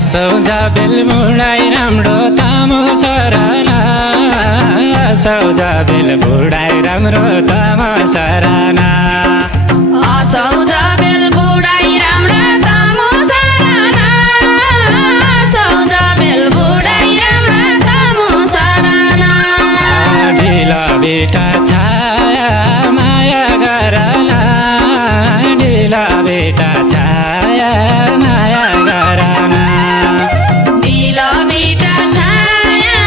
सौजा बेल बुढाइ राम्रो तामो सराना सौजा बेल बुढाइ राम्रो तामो सराना सौजा बेल बुढाइ राम्रो तामो सराना सौजा बेल बुढाइ राम्रो तामो सराना ढिला बेटा छाया माया गराना ढिला बेटा छाया माया गराना ढिला बेटा छाया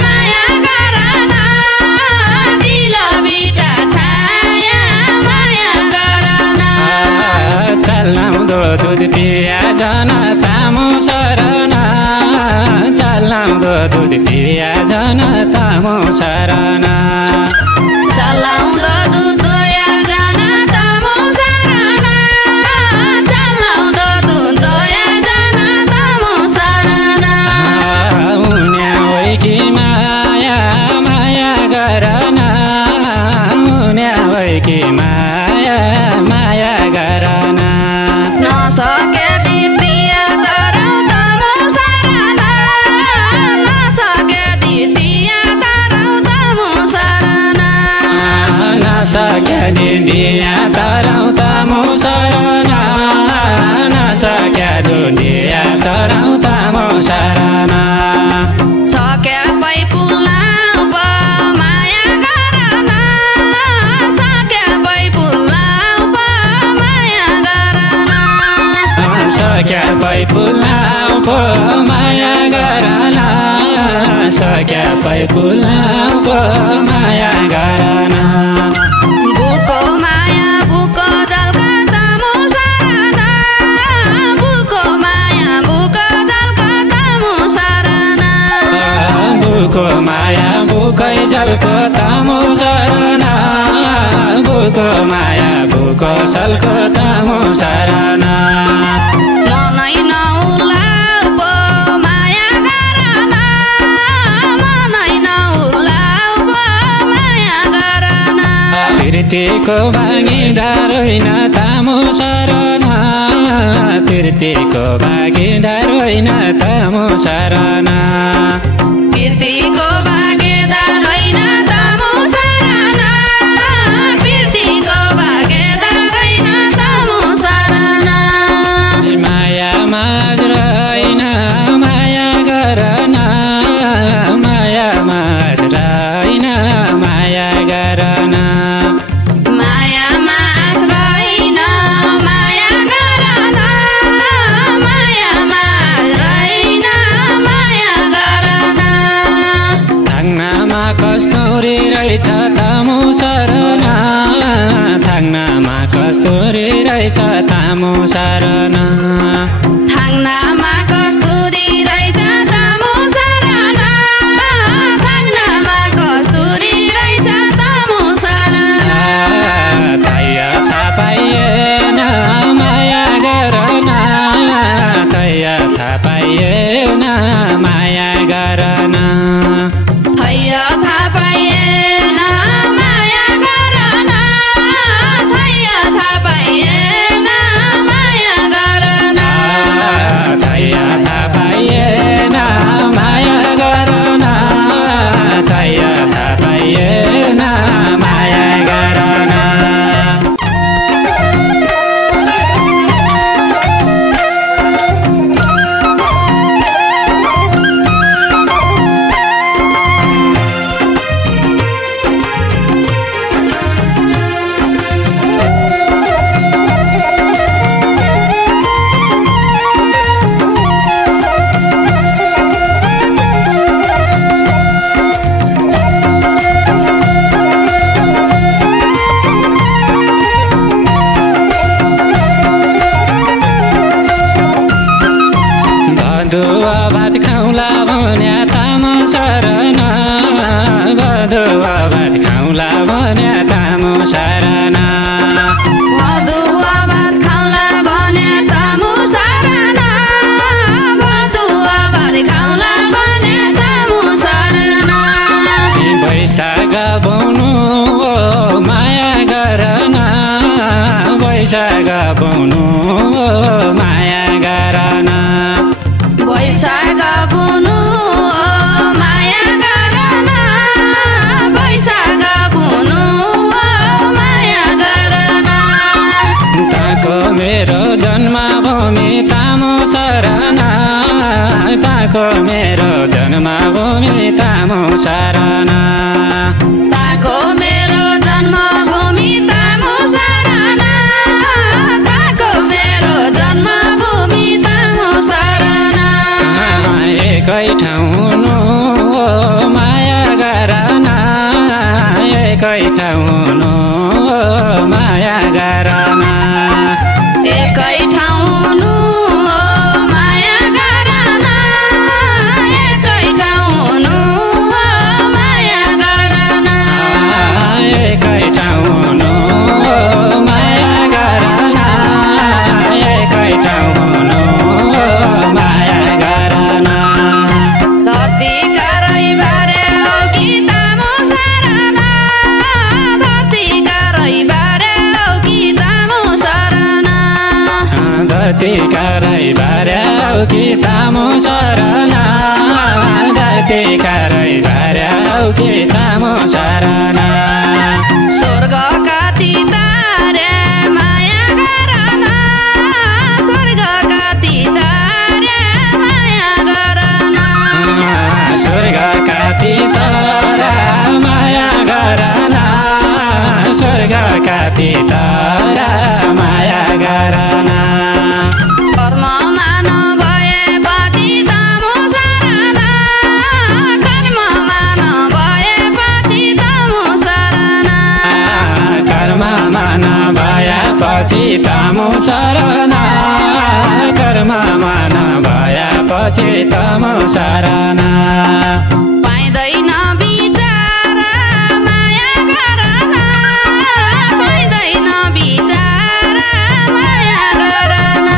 माया गराना ढिला बेटा छाया माया गराना चलाउँदो दुध पिया जन तामो सराना चलाउँदो दुध पिया जन तामो सराना चलाउँदो दुध दोया जन तामो सराना चलाउँदो दुध दोया जन तामो सराना उन्या वैकी माया माया गराना उन्या वैकी माया माया गराना नसके दिदिया तरौ तामो सराना नसके दिदिया तरौ तामो सराना नसक्या दिदिया तरौ तामो सराना नसक्या दिदिया तरौ तामो सराना सक्या पै पुलाउ प माया गराना सक्या पै पुलाउ प माया गराना सक्या पै पुलाउ पो माया गराना सक्या पै पुलाउ पो माया गराना बुको माया बुको जलका तामो सराना बुको माया बुको जलका तामो सराना बुको माया बुकै जलको तामो सराना बुको माया बुको सलको तामो सराना मनै नउलाउ पो माया गराना मनै नउलाउ पो माया गराना तिर्तीको भागीदार होइन तामो सराना तिर्तीको भागीदार होइन तामो सराना पिर्तीको भागेदार होइन तामो सराना पिर्तीको भागेदार होइन तामो सराना माया माझ होइन माया गराना माया माझ होइन माया गराना मायामा आश्रयन माया गराना मायामा आश्रयन माया गराना थाङ्नामा कस्तुरी रहेछ तामो सराना थाङ्नामा कस्तुरी रहेछ तामो सराना थाङ्नामा कस्तुरी रहेछ तामो सराना थाङ्नामा कस्तुरी रहेछ तामो सराना तैया थाहा पाइएन माया गराना तैया थाहा पाइएन माया गराना थैया थाहा पाइएन माया गराना थैया थाहा पाइएन माया गराना तैया थाहा पाइएन माया गराना तैया थाहा पाइएन माया गराना भदुवा भात खाउँला भन्या तामो सराना भदुवा भात खाउँला भन्या तामो सराना भदुवा भात खाउँला भने तामो सराना भदुवा भात खाउँला भने तामो सराना बैशाख पाउनु माया गराना बैशाख पाउनु माया गराना ताको मेरो जन्मभूमि तामु शरण ताको मेरो जन्मभूमि तामु शरण ताको मेरो जन्मभूमि तामु शरण एकै ठाउँ हुनु माया गर्न एकै ठाउँ हुनु माया गर्न एकै ठाउँ हुनु माया गर्न एकै ठाउँ हुनु माया गर्न एकै ठाउँ हुनु माया गर्न एकै ठाउँ हुनु माया गर्न धरतीका रैबारे औ कि तामु शरण धरतीका रैबारे औ कि तामु शरण धरतीका रैबारे औ कि तामु शरण धरतीका रैबारे औ कि तामु शरण स्वर्गका तितारे माया गर्न स्वर्गका तितारे माया गर्न स्वर्गका तितारा माया गर्न स्वर्गका तितारा माया गर्न कर्ममा नभएपछि तामु शरण कर्ममा नभएपछि तामु शरण कर्ममा नभएपछि तामु शरण कर्ममा नभएपछि तामु शरण पाइँदैन विचार माया गर्न पाइँदैन विचार माया गर्न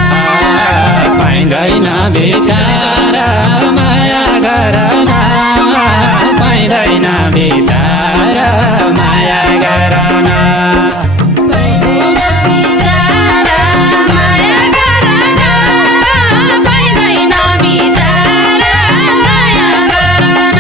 पाइँदैन विचार माया गर्न पाइँदैन विचार माया गर्न पाइँदैन विचार माया गर्न पाइँदैन विचार माया गर्न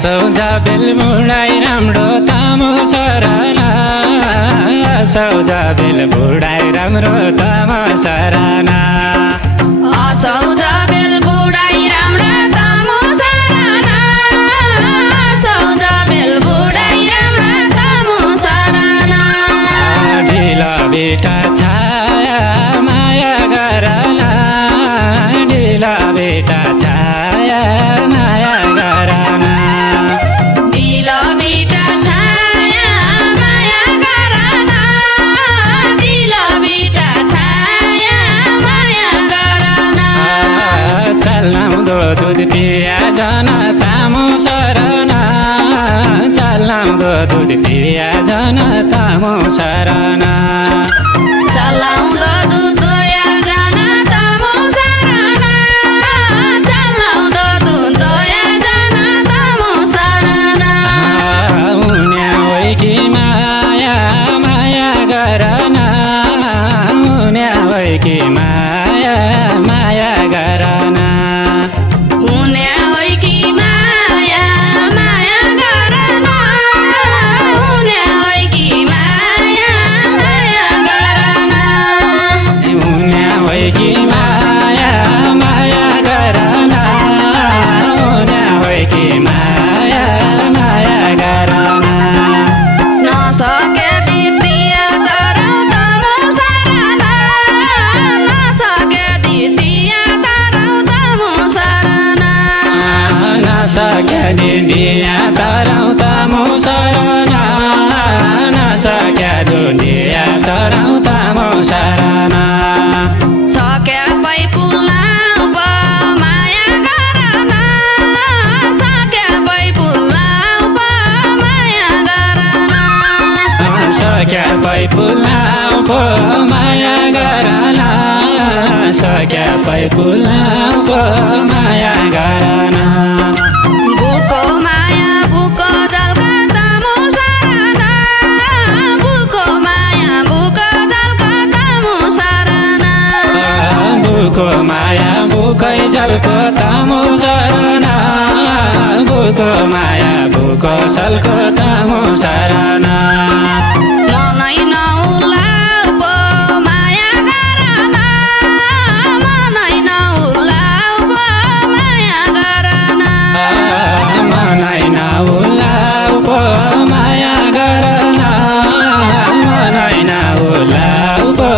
सौजा बेल बुढाइ राम्रो तामु शरण सौजा बेल बुढाइ राम्रो तामु शरण असौजा बेल बुढाइ राम्रो तामु शरण असौजा बेल बुढाइ राम्रो तामु शरण ढिला बेटा छाया माया गर्न ढिला बेटा छाया माया गर्न ढिलो बेटा छाया माया गर्न ढिलो बेटा छाया माया गर्न चलाउँदो दुध पिया जन तामु शरण चलाउँदो दुध पिया जन तामु शरण चलाउँदो दुध दोया जान तामु शरण चलाउँदो दुध दोया जान तामु शरण उन्या होइ कि माया माया गर्न उन्या होइ कि माया माया गर्न हुने होइ कि माया माया गर्न हुने होइ कि माया माया गर्न उन्या होइ कि माया माया गर्न उन्या होइ कि माया माया गर्न नसके दिदिया तरौ तामु शरण नसके दिदिया तरौ तामु शरण नसक्या दुनिया तरौ तामु शरण नसक्या दुनिया तरौ तामु शरण सके पै पुलाउ प माया गर्न सके पै पुलाउ प माया गर्न सक्या पै पुलाउ पो माया गर्न सक्या पै पुलाउ पो माया गर्न बुको माया बुको जलका तामु शरण बुको माया बुको बुको माया बुकै जलको तामु सरना बुको माया बुको सलको तामु सरना मनै नउलाउ पो माया गरन मनै नउलाउ पो माया गरन मनै नउलाउ पो माया गरन मनै नउलाउ पो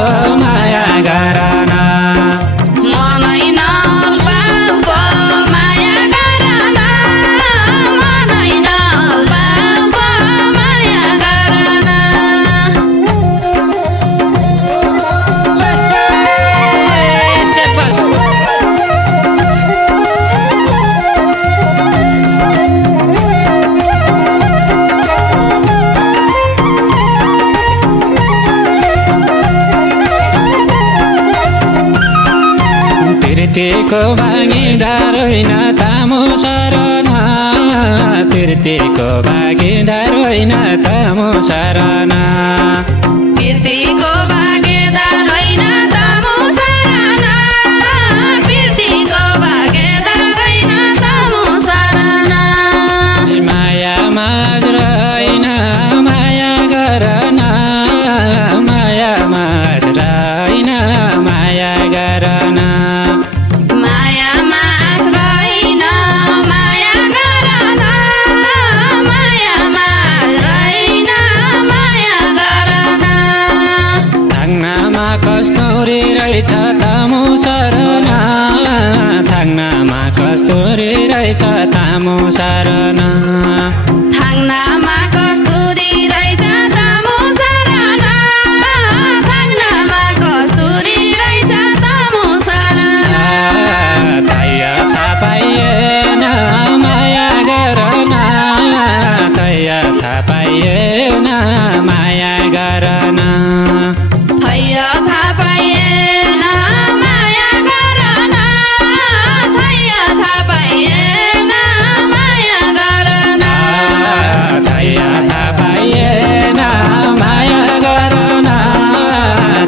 माया गरन मनै नउलाउ पो माया गरन मनै नउलाउ पो माया गरन सेपस तिर्तीको भागीदार होइन तामु सरना तिर्तीको भागीदार होइन तामु सरना पिर्तीको भागेदार होइन तामु सरना पिर्तीको भागेदार होइन तामु सरना माया माझ होइन माया गरना माया माझ होइन माया गरना मायामा आश्रयन माया गरन मायामा आश्रयन माया गरन थाङ्नामा कस्तुरी रहेछ तामु सरना थाङ्नामा कस्तुरी रहेछ तामु सरना थाङ्नामा कस्तुरी रहेछ तामु सरना थाङ्नामा कस्तुरी रहेछ तामु सरना तैया थाहा पाइएन माया गरना तैया थाहा पाइएन माया गरना थैया थाहा पाइएन माया गरन थैया थाहा पाइएन माया गरन तैया थाहा पाइएन माया गरना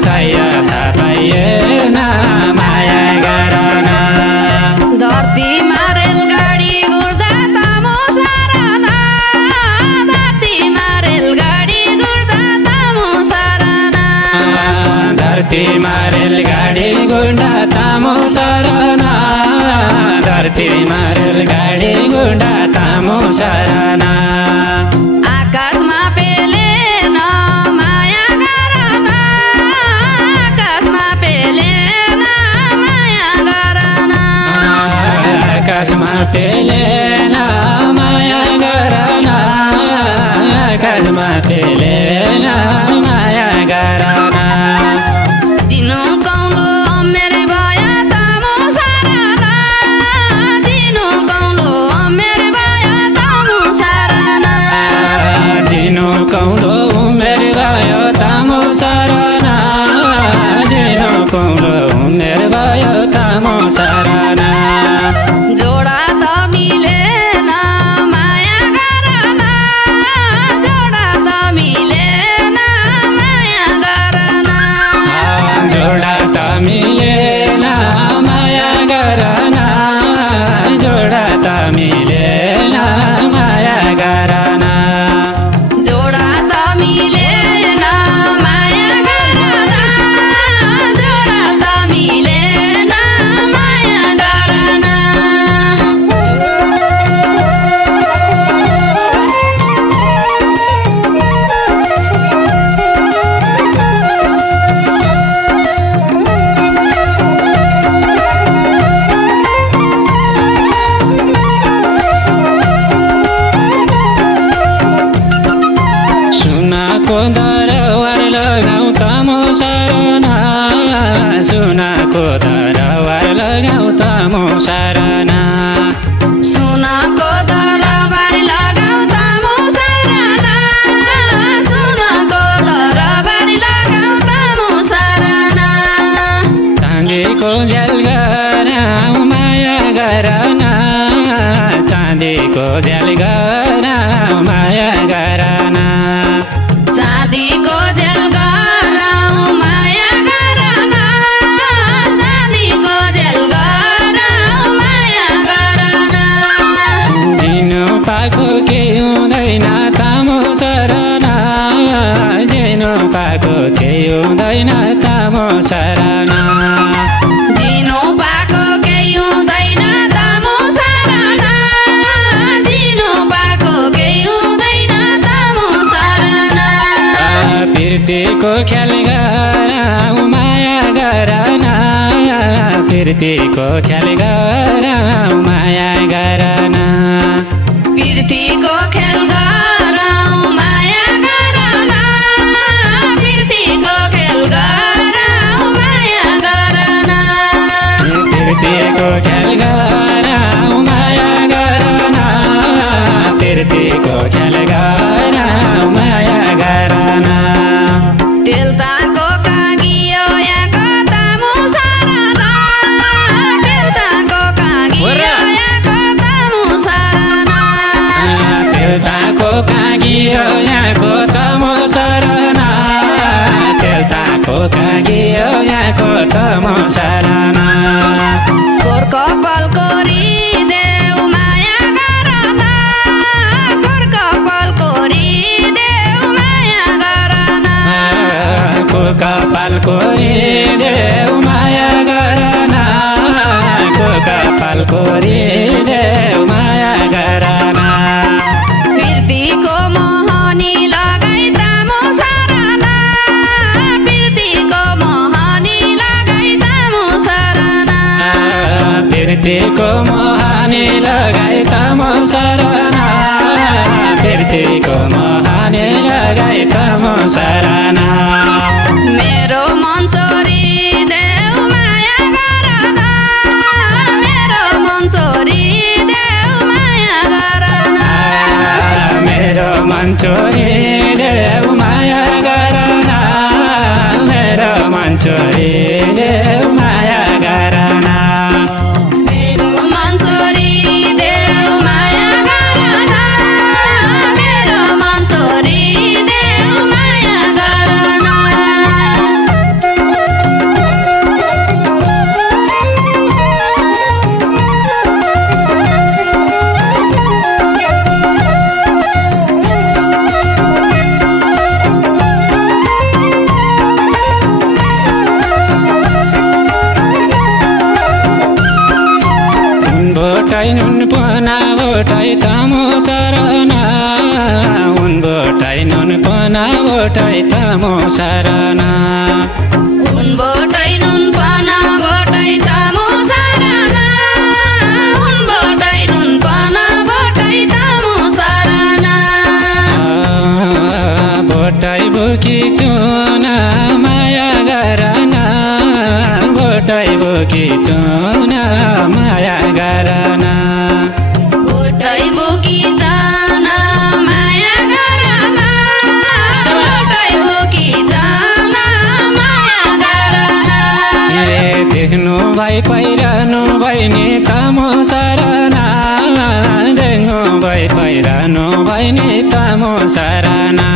तैया थाहा पाइएन माया गरना धरतीमा रेलगाडी गुड्दा तामु सरना धरतीमा रेलगाडी गुड्दा तामु सरना धरतीमा रेलगाडी गुड्दा तामु सरना धरतीमा रेलगाडी गुड्दा तामु सरना आकाशमा पेलेन माया गरन आकाशमा पेलेन माया गरन आकाशमा पेलेन माया गरना आकाशमा पेलेन माया गरना दिनु कौलो मेरो भया तामु सरना दिनु कौलो मेरो भया तामु सरना जिनु कौलो उमेर भयो तामु सरना जिनु कौलो उमेर भयो तामु सरना जोडा त मिलेन माया गरन जोडा त मिलेन माया गरन जोडा त मिलेन माया गरना जोडा त मिलेन माया गरना जोडा त मिलेन माया गरन जोडा त मिलेन माया गरन पाको केही हुँदैन तामो सराना जिनु पाको केही हुँदैन तामु सराना जिनु पाको केही हुँदैन तामु सराना पिर्तीको ख्याल गरौँ माया गरना पिर्तीको ख्याल गरौँ माया गरना पिर्तीको ख्याल गरौँ माया गरना पिर्तीको ख्याल गरौँ माया गरना पिर्तीको ख्याल गरौँ माया गरना पिर्तीको ख्याल गरौँ माया गरना तेलताको कागियो याको तामु सराना तेलताको कागियो याको तामु सराना तेलताको कागियो यहाँको तमो सराना तेलताको कागियो यहाँको तमो सराना गोर्खो पलको रिदेऊ माया गरना गोर्खो पलको रिदेऊ माया गरना को कपालको देऊ माया गरना को कपालको देऊ माया गरना पिर्तीको मोहनी लगाई तामु सराना पिर्तीको मोहनी लगाई तामु सराना पिर्तीको मोहनी लगाई तमो सराना पिर्तीको मोहनी लगाई तमो सराना मेरो मन चोरी देऊ माया गरना मेरो मन चोरी देऊ माया गरना मेरो मन चोरी देऊ माया गरना मेरो मन चोरी देऊ माया गरना मेरो मन चोरी देऊ माया गरना मेरो मन चोरी देऊ माया गरना बोटाइ नुन पना बोटाइ तामो तरना उन बोटाइ नुन पना बोटाइ तामो सराना उन बोटै नुन पना बोटै तामु सराना उन बोटै नुन पना बोटै तामु सराना बोटाइ बोकी चुना माया गरना बोटाइ बोकी चुना माया गरना बोटै बोकी जाना माया गरना बोटै बोकी जाना माया गरना देख्नु भाइ पहिरनु भइनी तामो सराना देख्नु भाइ पहिरनु भइनी तामो सराना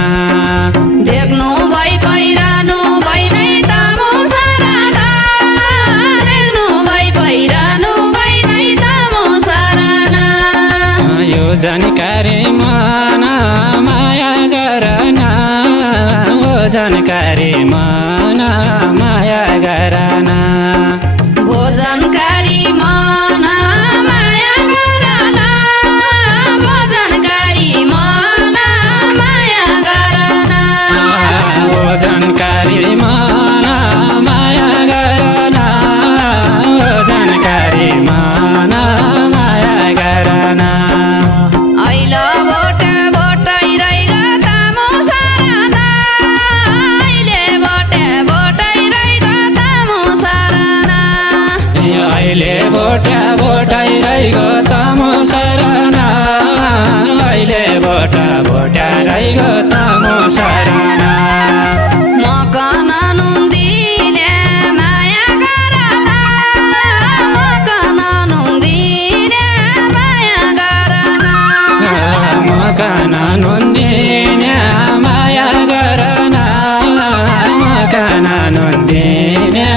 देख्नु भई पहिरनु भई नै तामु सराना देख्नु भई पहिरनु भई नै तामु सराना यो जानकारी माना माया गरना ओ जानकारी माना माया गरना भोजनकारी मन माया गरना भोजनकारी मन माया गरना ओ जानकारी माना माया गरना ओ जानकारी माना माया गरना ऐल बोटे बोटै रैग तामु सराना अहिले बोटे बोटै रैग तामु सराना अहिले बोटा बोटाइ रहिगो तामो सराना अहिले बोटा बोटा रहिगो तामो सराना मकन नुन्दिने माया गरना मकन नुन्दिने माया गरना मकन नुन्दिने माया गरना मकन नुन्दिने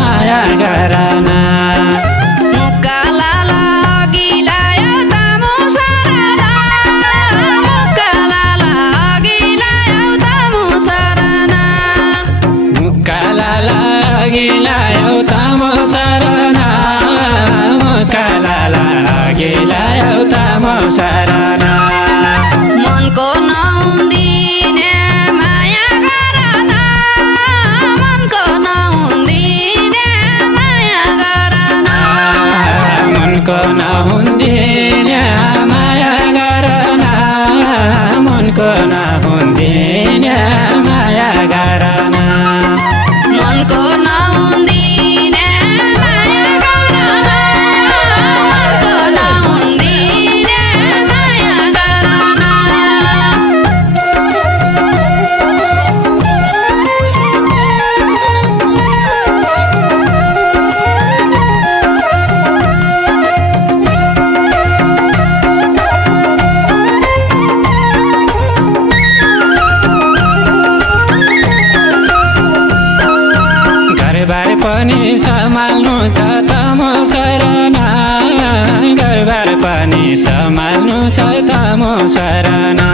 माया गरना मुक्का लाला अघि लायो तामु सराना मुक्का लाला अघि लायो तामु सराना पनि सम्हाल्नु छ तमो शरणा घरबार पनि सम्हाल्नु छ तमो शरणा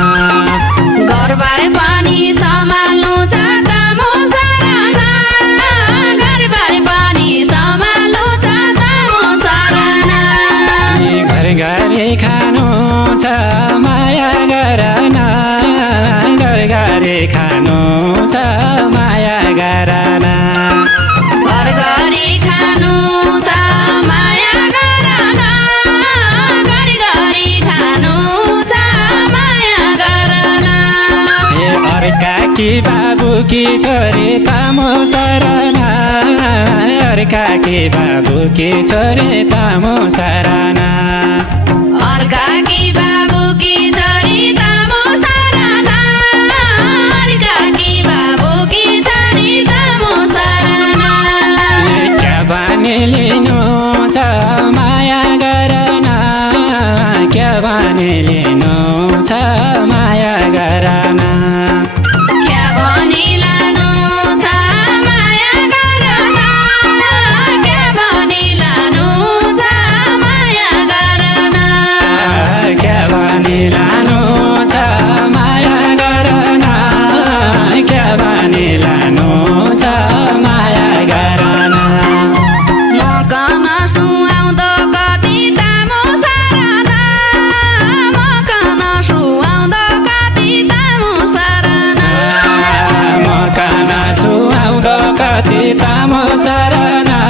घरबार पनि सम्हाल्नु छ तमो शरणा घरबार पनि सम्हाल्नु छ तमो शरणा घर घरी खानु छ माया गरना घर घरी खानु छ माया गरना घर घरी खानु छ माया गरना घर घरी खानु छ माया गरना अर्का कि बाबु कि छोरी तामो शरणा अर्का कि बाबु कि छोरी तामो शरणा अर्का कि बाबु कि छोरी तामो शरणा अर्का कि बाबु कि छोरी तामो शरणा क्या बानी लिनु छ माया गरना क्या बानी लिनु छ माया गरना क्या भनी लानु छ माया गरना क्या भनी लानु छ माया गरना क्या बानी लानु छ माया गरना क्या बानी लानु छ माया गरना म कन सुहाउँदो कति तामो शरणा म कन सुहाउँदो कति तामो शरणा म कान सुहाउँदो कति तामो शरणा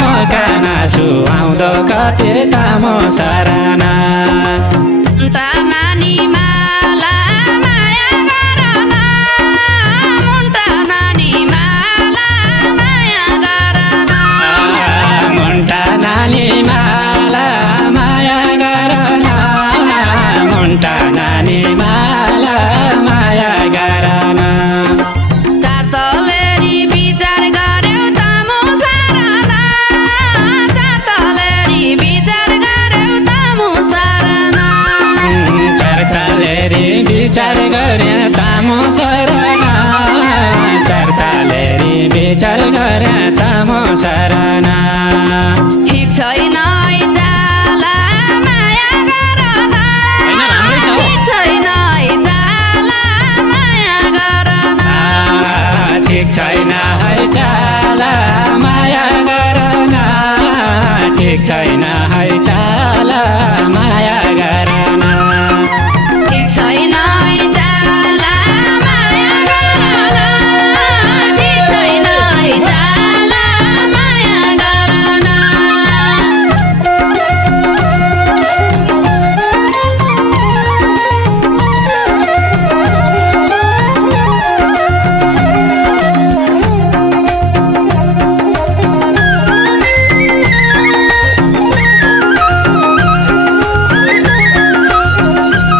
म कान सुहाउँदो कति तामो शरणा मुन्टा नानी माला माया गरना मुन्टा नानी माला माया गरना मुन्टा नानी माला माया गरना मुन्टा नानी माला माया गरना चार तलेरी विचार गर्यो तामो शरणा चार तलेरी विचार गर्यो तामो शरणा चर्तालेरी विचार गरे तामो शरणा चर्तालेरी विचार गरे तामो शरणा ठिक छैन है जाला माया गरना ठिक छैन है जाला माया गरना ठिक छैन है चाला माया गरना ठिक छैन है चाला माया गरना ठिक छैन है जाला माया गरना ठिक छैन है जाला माया गरना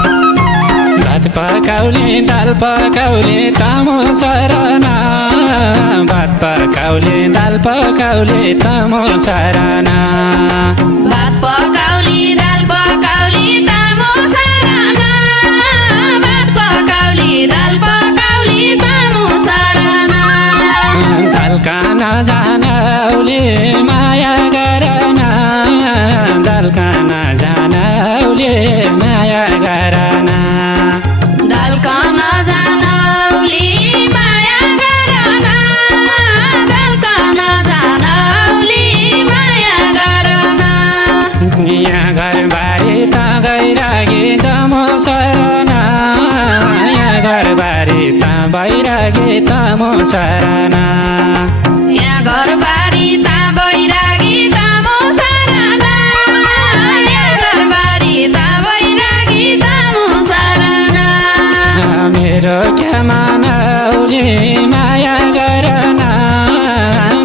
भात पकाउने दाल पकाउने तामो शरणा भात पकाउने दाल पकाउने तामो शरणा भात पकाउली दाल पकाउली तामो शरणा भात पकाउली दाल पकाउली तामो शरणा दाल काना जानौले माया गरना दाल काना जानौले माया गरना दाल कन जानौली माया गरना दाल कन जानौली माया गरना यहाँ घरबारी त गइरागी तमो शरणा यहाँ घरबारी त भइरागी तमो शरणा यहाँ घरबारी ता बैरागी तामो शरणा यहाँ घरबारी ता बैरागी तामो शरणा मेरो क्या मानौले माया गरना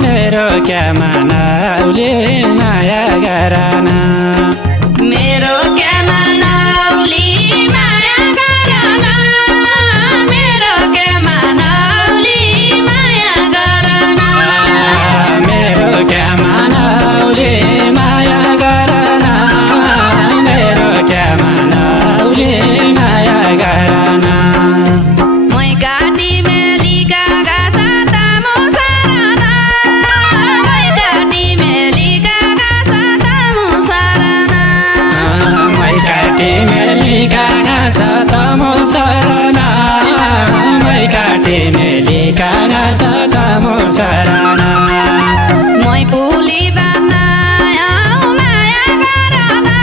मेरो क्या मानौले माया गरना मेरो क्या मनौली माया गरना मेरो क्या मनौली माया गरना मेरो क्या मानौले माया गरना मेरो क्या मानौले माया गरना मै काटी मेली गागा तामो शरणा शरणा मै काटे मेली कागास तामो शरणा मै पुली बाना माया गरना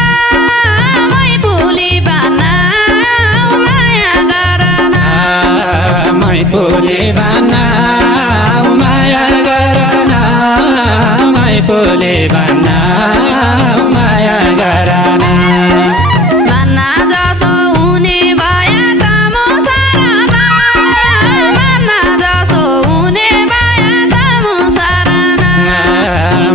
मै पुली बाना माया गरना मै पुली बाना माया गरना मै पुली बाना माया गरना बाना जसो हुने भया तामो शरणा बाना जसो हुने भया तामो शरणा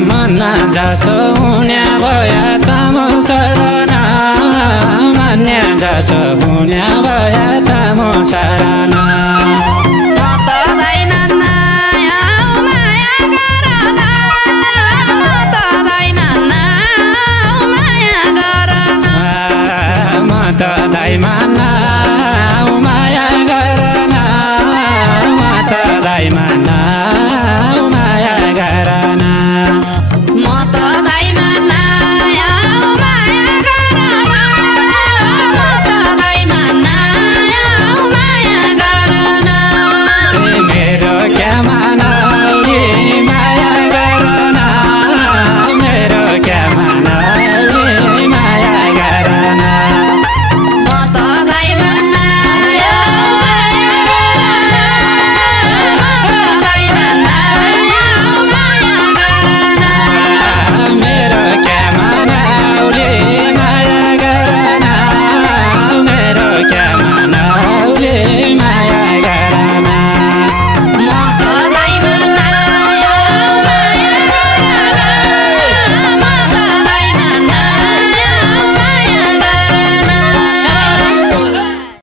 मना जसो हुने भया तामो शरणा मान्य जसो हुने भया तामो शरणा म त